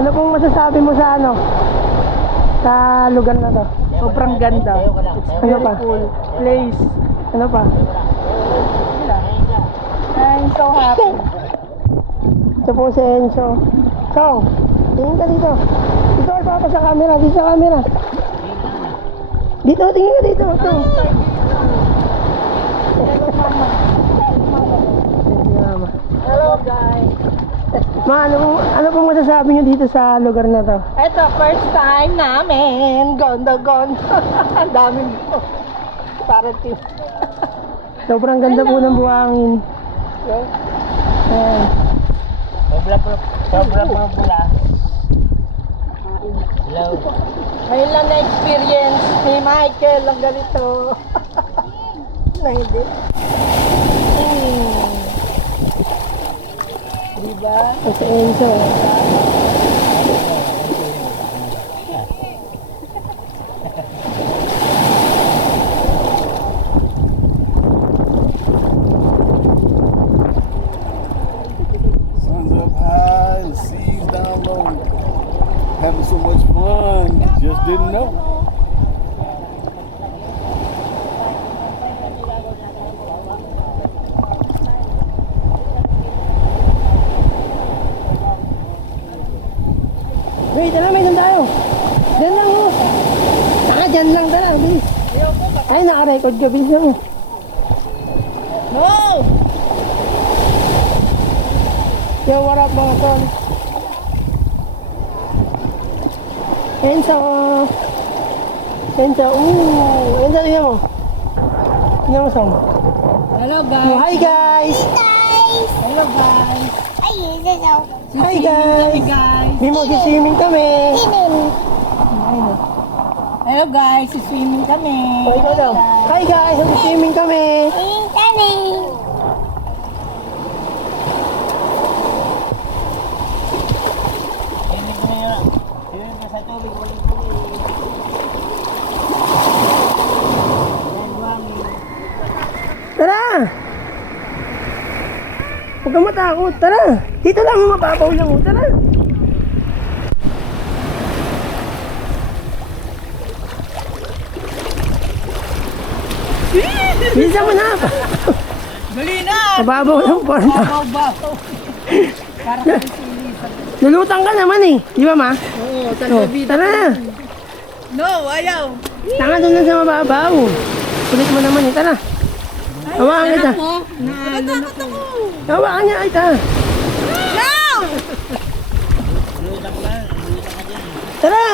Ano pong masasabi mo sa ano? Sa lugar na to? Sobrang ganda. It's Ano pa? beautiful place. Ano pa? I'm so happy. Ito po si Enzo. Chong, tingin ka dito. Dito ay papa sa camera. Dito sa camera. Dito, tingin ka dito. Ito. Hello guys. Ma, ano pong masasabi nyo dito sa lugar na to? Ito, first time namin. Gondo. Ang daming parang team. Sobrang ganda po ng buhangin. Ayan. Sobrang pula. Hello. Ngayon lang na-experience ni Michael ang ganito. Na hindi. Diba? Ito si Enzo. Sun's up high and seas down low. Having so much fun, just didn't know. Wait, tara, may doon tayo. Diyan lang mo. Dyan lang, tara, bilis. Ay, naka-record ka, bilis lang mo. No! Yo, what up mga tol? Enzo! Enzo, Enzo, tingnan mo. Tingnan mo, Sam. Hello Oh, guys. hi guys! Hello guys. Hi guys! Guys. May mag-swimming kami. Hello guys, swimming kami. O, ikaw daw. Hi guys, mag-swimming kami. Hindi ko na yun sa tubig. Walang tubig. Tara! Huwag kang matakot, tara! Dito lang, mababaw lang, tara! Bilisan mo na! Dali na! Mababaw lang po. Baw-baw. Para kami silisan. Lulutang ka naman eh, di ba ma? Oo, Oh, tara na! No, ayaw. Tanga doon lang sa mababaw. Kulit mo naman eh, tara! Hawakan kita! Natakot ako. Hawakan niya, ay ta! No! Tara!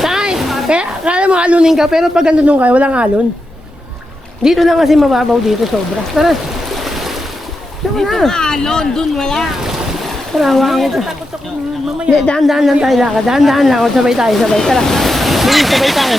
Tay! Kaya, kala mo alunin ka, pero pag andun ka, walang alon. Dito lang kasi mababaw dito, sobra. Tara! Tara Dito na! na alon, dun wala. Tara, hawakan kita. Takot ako mamaya. Hindi, daan-daan lang tayo lakad. Daan-daan lang. O, sabay tayo, sabay. Tara. Bilis, sabay tayo.